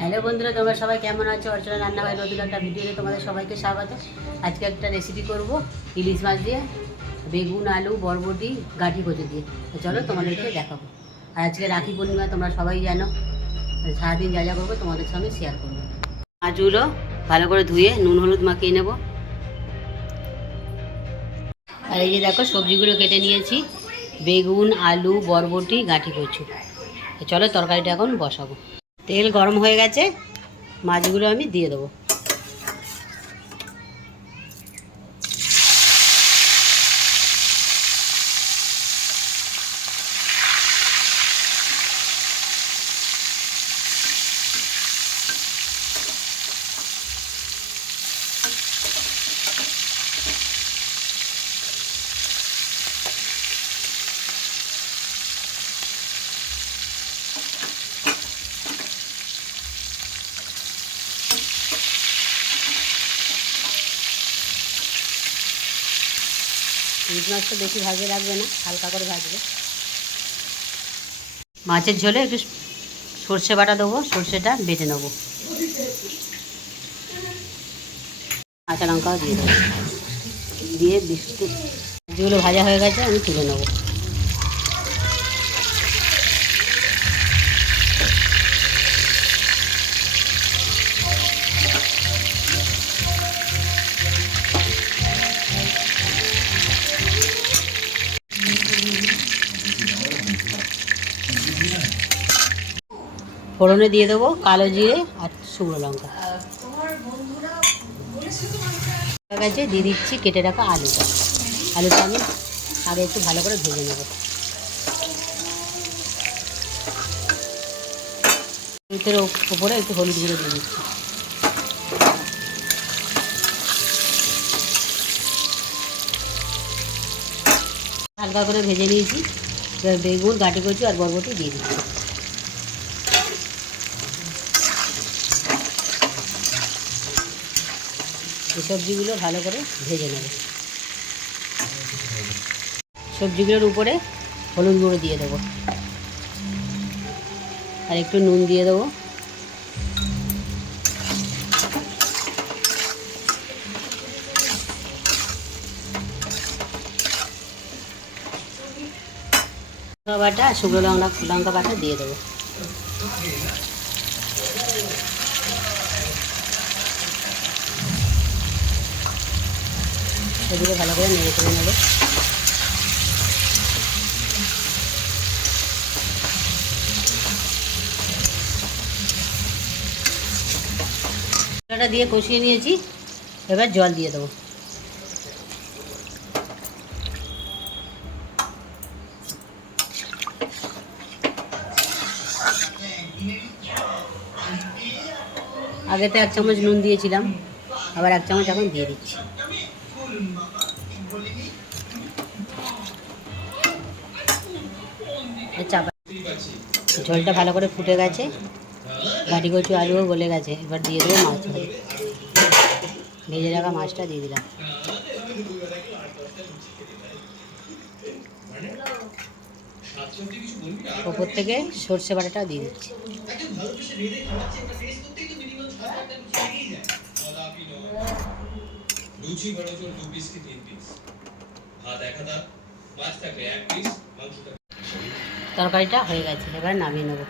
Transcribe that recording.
Hello বন্ধুরা, তোমরা সবাই কেমন আছো? অর্চনা রান্নাবাড়ি নতুন একটা ভিডিওতে তোমাদের সবাইকে স্বাগত। আজকে একটা রেসিপি করব ইলিশ মাছ দিয়ে, বেগুন, আলু, বরবটি, গাঁঠি কচু দিয়ে। তো চলো তোমাদেরকে দেখাবো। আর আজকে রাখি পূর্ণিমা, তোমরা সবাই জানো। সারাদিন যা যা করবো তোমাদের সঙ্গে শেয়ার করবো। মাছগুলো ভালো করে ধুয়ে নুন হলুদ মাখিয়ে নেব। আর এই যে দেখো, সবজিগুলো কেটে নিয়েছি: বেগুন, আলু, বরবটি, গাঁঠি কচু। চলো তরকারিটা এখন বসাবো। তেল গরম হয়ে গেছে, মাছগুলো আমি দিয়ে দেবো। ইলিশ মাছটা বেশি ভাজে লাগবে না, হালকা করে ভাজবে। মাছের ঝোলে একটু সর্ষে বাটা দেবো, সর্ষেটা বেটে নেবো। কাঁচা লঙ্কাও দিয়ে দেবো, দিয়ে বিস্কুট যেগুলো ভাজা হয়ে গেছে আমি তুলে নেবো। ফোড়নে দিয়ে দেবো কালো জিরে আর শুকনো লঙ্কা। হয়ে গেছে, দিয়ে দিচ্ছি কেটে রাখা আলুটা। আলুটা আমি আগে একটু ভালো করে ভেজে নেব। এর উপরে একটু হলুদ গুঁড়ো দিয়ে দিচ্ছি। হালকা করে ভেজে নিয়েছি। এবার বেগুন, গাঁঠি কচু আর বরবটি দিয়ে দিচ্ছি। এই সবজিগুলো ভালো করে ভেজে নেব। সবজিগুলোর উপরে হলুদ গুঁড়ো দিয়ে দেবো, আর একটু নুন দিয়ে দেবো। লঙ্কা বাটা আর শুকনো লঙ্কা বাটা দিয়ে দেবো। সেগুলো ভালো করে নেড়ে চেড়ে নেবো। মশলাটা দিয়ে কষিয়ে নিয়েছি, এবার জল দিয়ে দেবো। আগে তো 1 চামচ নুন দিয়েছিলাম, আবার 1 চামচ এখন দিয়ে দিচ্ছি। চাপা, ঝোলটা ভালো করে ফুটে গেছে, গাঁঠি কচু আলুও গলে গেছে। এবার দিয়ে দেবো মাছ, ভেজে রাখা মাছটা দিয়ে দিলাম। ওপর থেকে সর্ষে বাটাটা দিয়ে দিচ্ছি। তরকারিটা হয়ে গেছে, এবার নামিয়ে নেব।